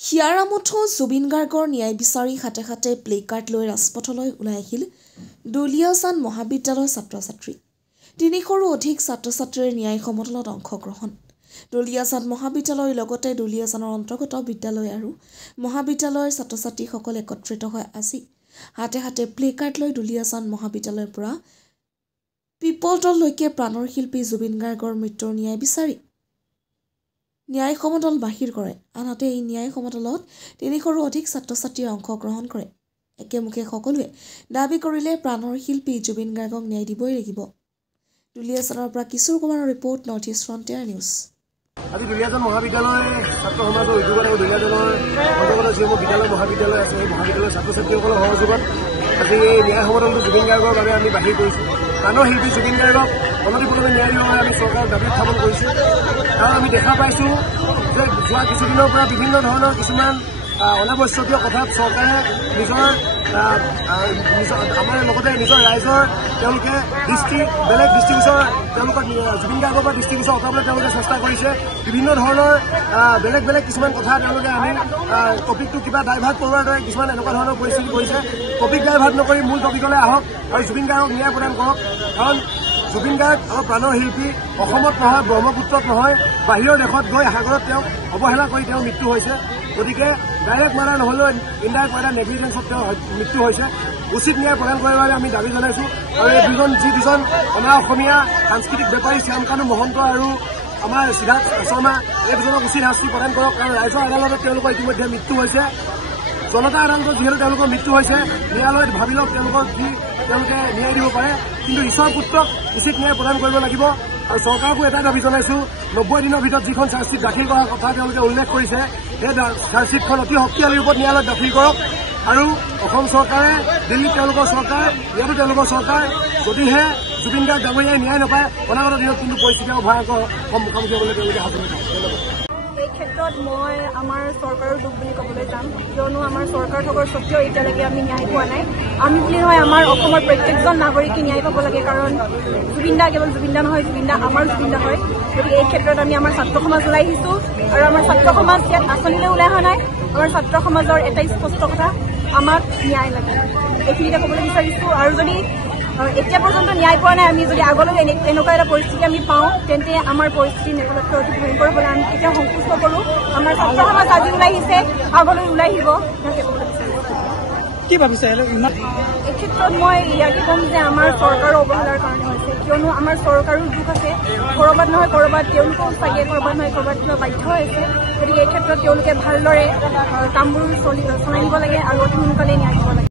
হিয়াৰামঠো জুবিন গাৰ্গৰ ন্যায় বিচাৰি হাতে হাতে প্লে কাৰ্ড লৈ ৰাজপথলৈ ওলাই আহিল দুলিয়াজান মহাবিদ্যালয়ৰ ছাত্ৰ-ছাত্ৰী। ৩০০ৰো অধিক ছাত্ৰ-ছাত্ৰীৰ ন্যায় সমদলত অংশগ্ৰহণ। দুলিয়াজান মহাবিদ্যালয়ৰ লগতে দুলিয়াজানৰ অন্তৰ্গত বিদ্যালয় আৰু মহাবিদ্যালয়ৰ ছাত্ৰ-ছাত্ৰীসকল একত্ৰিত হৈ আজি হাতে হাতে প্লে কাৰ্ড লৈ দুলিয়াজান মহাবিদ্যালয়ৰ পৰা পিপলতলৈকে প্ৰাণৰ শিল্পী জুবিন গাৰ্গৰ মৃত্যুৰ ন্যায় বিচাৰি ন্যায় সমদল বাহিৰ কৰে। আনহাতে এই ন্যায় সমদলত ৩০০ৰো অধিক ছাত্ৰ-ছাত্ৰীয়ে অংশগ্ৰহণ কৰে। একেমুখে সকলোৱে দাবী কৰিলে প্ৰাণৰ শিল্পী জুবিন গাৰ্গক ন্যায় দিবই লাগিব। দুলিয়াজানৰ পৰা কিশোৰ কুমাৰৰ report, north east frontier news. আজি দুলিয়াজান মহাবিদ্যালয় ছাত্ৰ সমাজৰ উদ্যোগত আৰু দুলিয়াজানৰ অন্তৰ্গত যিসমূহ বিদ্যালয় মহাবিদ্যালয় আছে সেই মহাবিদ্যালয়ৰ ছাত্ৰ ছাত্ৰীসকলৰ সহযোগত আজি এই ন্যায় সমদলটো জুবিন গাৰ্গৰ বাবে আমি বাহিৰ কৰিছোঁ। প্ৰাণৰ শিল্পী জুবিন গাৰ্গক অনতিপলমে ন্যায় দিবলৈ আমি চৰকাৰৰ দাবী উত্থাপন কৰিছোঁ। কাৰণ আমি দেখা পাইছোঁ যে যোৱা কিছুদিনৰ পৰা বিভিন্ন ধৰণৰ কিছুমান অনাৱশ্যকীয় কথাত চৰকাৰে আমাৰ লগতে নিজৰ ৰাইজৰ তেওঁলোকে বেলেগ দৃষ্টিগোচৰ তেওঁলোকৰ জুবিন গাৰ্গৰ পৰা দৃষ্টিগোচৰ অঁতাবলৈ তেওঁলোকে চেষ্টা কৰিছে। বিভিন্ন ধৰণৰ বেলেগ বেলেগ কিছুমান কথা তেওঁলোকে আমি টপিকটো কিবা ডাইভাৰ্ট কৰোৱাৰ দৰে কিছুমান এনেকুৱা ধৰণৰ পৰিস্থিতি কৰিছে। টপিক ডাইভাৰ্ট নকৰি মূল টপিকলৈ আহক আৰু জুবিন গাৰ্গক ন্যায় প্ৰদান কৰক। কাৰণ জুবিন গাৰ্গ আমাৰ প্ৰাণৰ শিল্পী, অসমত নহয়, ব্ৰহ্মপুত্ৰত নহয়, বাহিৰৰ দেশত গৈ সাগৰত তেওঁক অৱহেলা কৰি তেওঁৰ মৃত্যু হৈছে। গতিকে ডাইৰেক্ট মাৰ্ডাৰ নহ'লেও ইনডাইৰেক্ট মাৰ্ডাৰ নেগলিজেন্সত তেওঁৰ মৃত্যু হৈছে। উচিত ন্যায় প্ৰদান কৰাৰ বাবে আমি দাবী জনাইছোঁ। আৰু এই দুজন অনা অসমীয়া সাংস্কৃতিক বেপাৰী শ্যামকানু মহন্ত আৰু আমাৰ সিদ্ধাৰ্থ শৰ্মা, এই দুজনক উচিত শাস্তি প্ৰদান কৰক। কাৰণ ৰাইজৰ আদালতত তেওঁলোকৰ ইতিমধ্যে মৃত্যু হৈছে। জনতা আদালতত যিহেতু তেওঁলোকৰ মৃত্যু হৈছে, ন্যায়ালয়ত ভাবি লওক তেওঁলোকে ন্যায় দিব পাৰে। কিন্তু ঈশ্বৰ পুত্ৰক উচিত ন্যায় প্ৰদান কৰিব লাগিব। আৰু চৰকাৰকো এটা দাবী জনাইছোঁ, 90 দিনৰ ভিতৰত যিখন চাৰ্জশ্বিট দাখিল কৰাৰ কথা তেওঁলোকে উল্লেখ কৰিছে, সেই চাৰ্জশ্বিটখন অতি শক্তিশালী ৰূপত ন্যায়ালয়ত দাখিল কৰক। আৰু অসম চৰকাৰে, দিল্লীত তেওঁলোকৰ চৰকাৰ, ইয়াতো তেওঁলোকৰ চৰকাৰ, যদিহে জুবিন গাৰ্গ ডাঙৰীয়াই ন্যায় নাপায়, অনাগত দিনত কিন্তু পৰিস্থিতি ভয়ংকৰ মুখামুখি হ'বলৈ তেওঁলোকে সাজু নহয়। এই ক্ষেত্ৰত মই আমাৰ চৰকাৰৰ দুখ বুলি ক'বলৈ যাম, কিয়নো আমাৰ চৰকাৰ থকাৰ স্বত্তেও এতিয়ালৈকে আমি ন্যায় পোৱা নাই। আমি বুলি নহয়, আমাৰ অসমৰ প্ৰত্যেকজন নাগৰিকে ন্যায় পাব লাগে। কাৰণ জুবিন দা কেৱল জুবিন দা নহয়, জুবিন দা আমাৰ জুবিন দা হয়। গতিকে এই ক্ষেত্ৰত আমি আমাৰ ছাত্ৰ সমাজ ওলাই আহিছোঁ। আৰু আমাৰ ছাত্ৰ সমাজ ইয়াত আঁচনিলৈ ওলাই অহা নাই। আমাৰ ছাত্ৰ সমাজৰ এটাই স্পষ্ট কথা, আমাক ন্যায় লাগে। এইখিনিতে ক'বলৈ বিচাৰিছোঁ। আৰু যদি এতিয়া পৰ্যন্ত ন্যায় পোৱা নাই, আমি যদি আগলৈ এনেকুৱা এটা পৰিস্থিতি আমি পাওঁ, তেন্তে আমাৰ পৰিস্থিতি নেপথ্যতকৈ অতি ভয়ংকৰ হ'বলৈ আমি কেতিয়াও সংকোচ নকৰোঁ। আমাৰ ছাত্ৰ সমাজ আজি ওলাই আহিছে, আগলৈ ওলাই আহিব। কি ভাবিছে এই ক্ষেত্ৰত মই ইয়াকে ক'ম যে আমাৰ চৰকাৰৰ অৱহেলাৰ কাৰণে হৈছে। কিয়নো আমাৰ চৰকাৰো দুখ আছে, ক'ৰবাত নহয় ক'ৰবাত তেওঁলোকেও চাগে ক'ৰবাত নহয় ক'ৰবাত কিবা বাধ্য হৈছে। গতিকে এই ক্ষেত্ৰত তেওঁলোকে ভালদৰে কামবোৰ চলাই নিব লাগে আৰু অতি সোনকালে ন্যায় দিব লাগে।